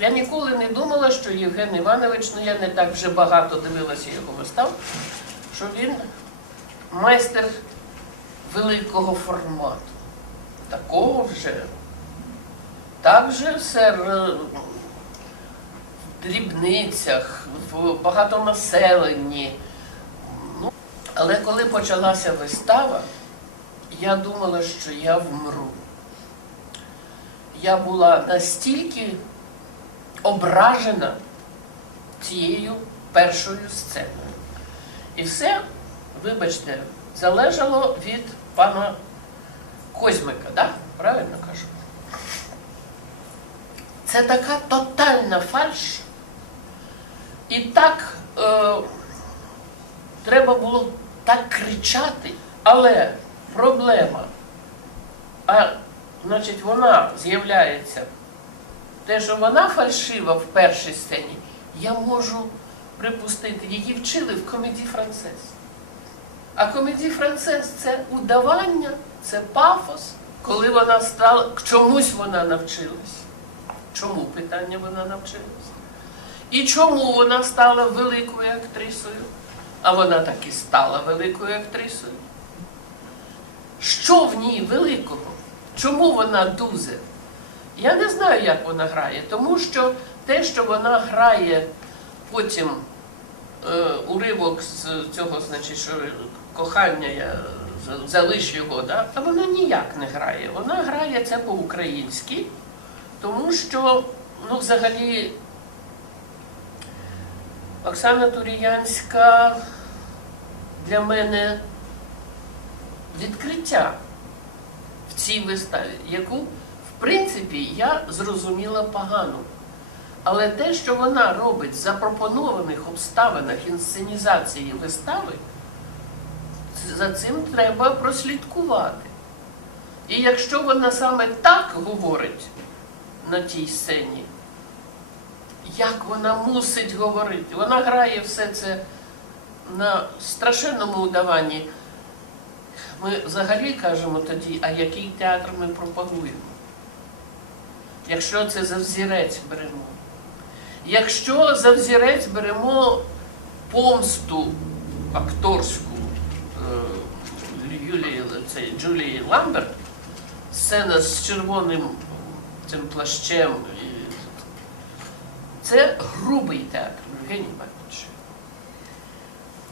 Я ніколи не думала, що Євген Іванович, ну я не так вже багато дивилася його вистав, що він майстер великого формату. Такого вже. Так же все р- в дрібницях, в багатонаселенні. Ну, але коли почалася вистава, я думала, що я вмру. Я була настільки ображена цією першою сценою. І все, вибачте, залежало від пана Козьмика, да? правильно кажу? Це така тотальна фальш. І так е, треба було так кричати, але проблема. А значить, вона з'являється. Те, що вона фальшива в першій сцені, я можу припустити, її вчили в комеді Францез. А комеді Францез це удавання, це пафос, коли вона стала, чомусь вона навчилась. Чому питання вона навчилась? І чому вона стала великою актрисою? А вона так і стала великою актрисою. Що в ній великого? Чому вона дузе? Я не знаю, як вона грає, тому що те, що вона грає потім е, уривок з цього, значить, що кохання я залиш його, да? а вона ніяк не грає. Вона грає це по-українськи, тому що, ну, взагалі, Оксана Туріянська для мене відкриття в цій виставі, яку, принципі, я зрозуміла погано. Але те, що вона робить в запропонованих обставинах інсценізації вистави, за цим треба прослідкувати. І якщо вона саме так говорить на тій сцені, як вона мусить говорити? Вона грає все це на страшенному удаванні. Ми взагалі кажемо тоді, а який театр ми пропагуємо? Якщо це за взірець беремо. Якщо за взірець беремо помсту акторську е, Юлії, Джулії Ламберт, сцена з червоним цим плащем. Це грубий театр, Євгеній Іванович.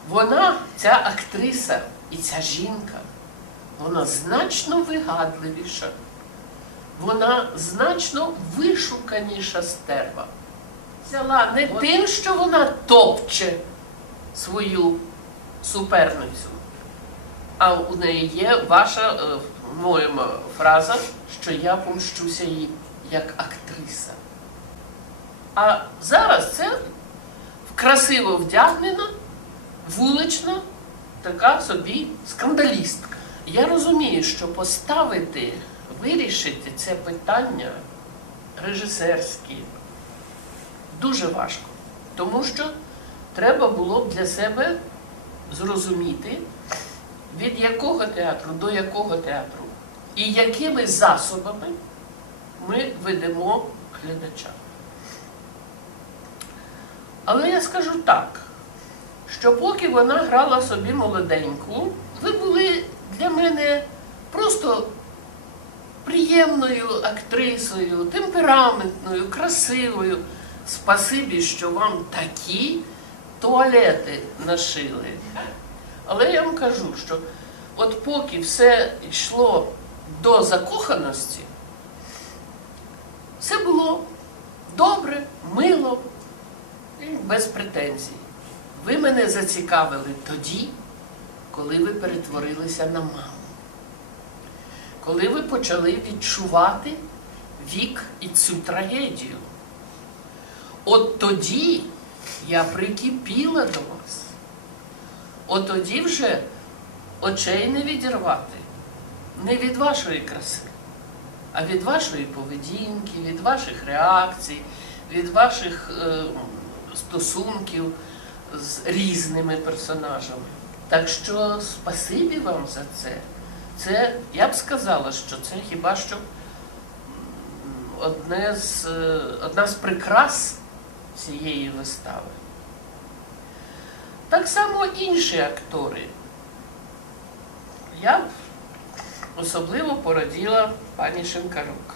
Вона, ця актриса і ця жінка, вона значно вигадливіша, вона значно вишуканіша стерва. Взяла не тим, що вона топче свою суперницю, а у неї є ваша е, моєму фраза, що я помщуся їй як актриса. А зараз це красиво вдягнена, вулична, така собі скандалістка. Я розумію, що поставити, вирішити це питання режисерське дуже важко. Тому що треба було б для себе зрозуміти, від якого театру до якого театру і якими засобами ми ведемо глядача. Але я скажу так, що поки вона грала собі молоденьку, ви були для мене просто приємною актрисою, темпераментною, красивою. Спасибі, що вам такі туалети нашили. Але я вам кажу, що от поки все йшло до закоханості, все було добре, мило і без претензій. Ви мене зацікавили тоді, коли ви перетворилися на маму. Коли ви почали відчувати вік і цю трагедію. От тоді я прикипіла до вас. От тоді вже очей не відірвати. Не від вашої краси, а від вашої поведінки, від ваших реакцій, від ваших е, стосунків з різними персонажами. Так що спасибі вам за це. Це, я б сказала, що це хіба що одне з, е, одна з прикрас цієї вистави. Так само інші актори. Я б особливо пораділа пані Шинкарук.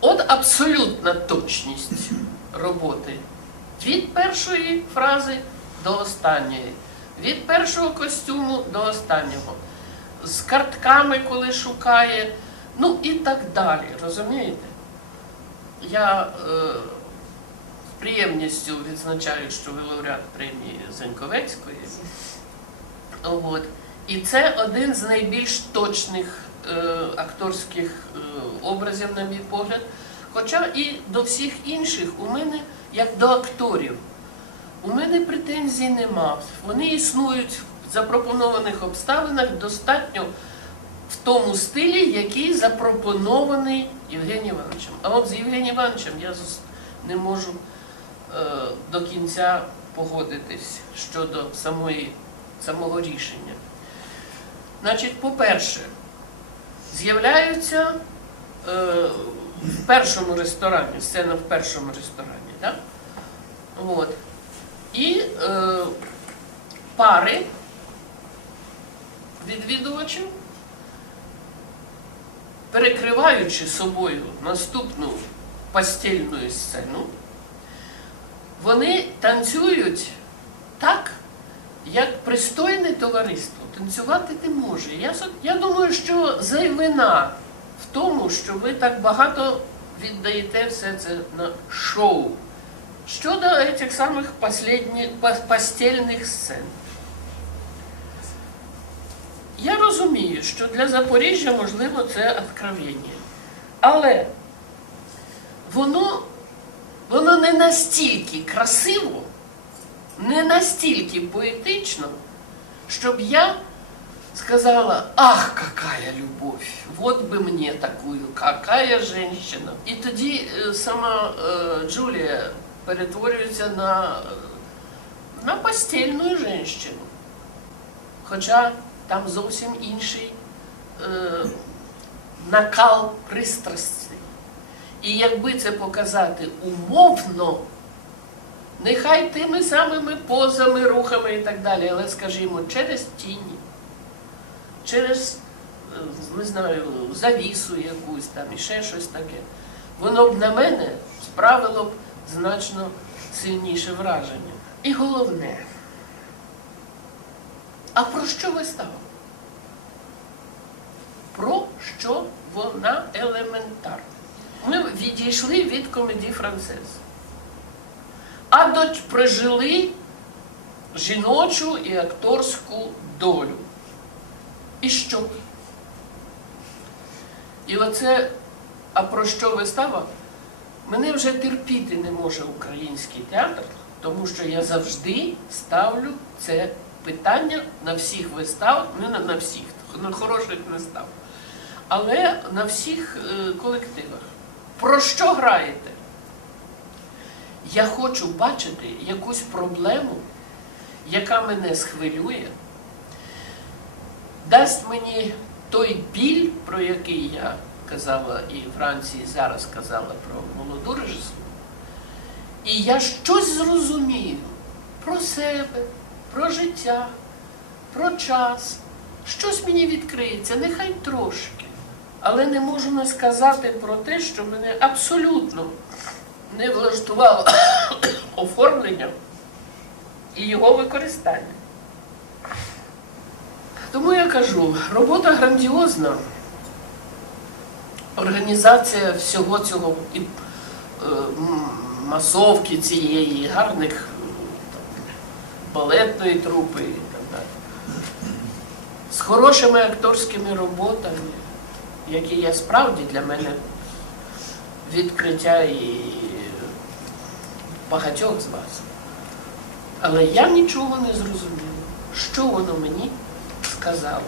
От абсолютна точність роботи від першої фрази до останньої, від першого костюму до останнього, з картками, коли шукає, ну і так далі. Розумієте? Я е, з приємністю відзначаю, що ви лауреат премії Зеньковецької. От. І це один з найбільш точних е, акторських е, образів, на мій погляд. Хоча і до всіх інших у мене, як до акторів, у мене претензій нема. Вони існують в запропонованих обставинах достатньо в тому стилі, який запропонований Євгенієм Івановичем. А от з Євгенієм Івановичем я не можу е, до кінця погодитись щодо самої, самого рішення. Значить, по-перше, з'являються е, в першому ресторані, сцена в першому ресторані, так? От. І е, пари відвідувачів, перекриваючи собою наступну постільну сцену, вони танцюють так, як пристойне товариство. Танцювати не може. Я, я думаю, що зайвина в тому, що ви так багато віддаєте все це на шоу. Щодо этих самих последних, по- постельних сцен. Я розумію, що для Запоріжжя, можливо, це откровення. Але воно, воно не настільки красиво, не настільки поетично, щоб я сказала, ах, какая любовь, вот бы мне такую, какая женщина. І тоді е, сама е, Джулія Перетворюється на, на постільну жінку. Хоча там зовсім інший е, накал пристрасті. І якби це показати умовно, нехай тими самими позами, рухами і так далі, але скажімо, через тіні, через, е, не знаю, завісу якусь там і ще щось таке, воно б на мене справило б значно сильніше враження. І головне, а про що вистава? Про що вона елементарна? Ми відійшли від комедії францез. А до прожили жіночу і акторську долю. І що? І оце, а про що вистава? Мене вже терпіти не може український театр, тому що я завжди ставлю це питання на всіх виставах, не на, всіх, на хороших не ставлю, але на всіх е, колективах. Про що граєте? Я хочу бачити якусь проблему, яка мене схвилює, дасть мені той біль, про який я казала і вранці, і зараз казала про молоду режисуру. І я щось зрозумію про себе, про життя, про час. Щось мені відкриється, нехай трошки. Але не можу не сказати про те, що мене абсолютно не влаштувало оформлення і його використання. Тому я кажу, робота грандіозна, організація всього цього і е, масовки цієї, гарних балетної трупи і так далі. З хорошими акторськими роботами, які є справді для мене відкриття і багатьох з вас. Але я нічого не зрозуміла, що воно мені сказало.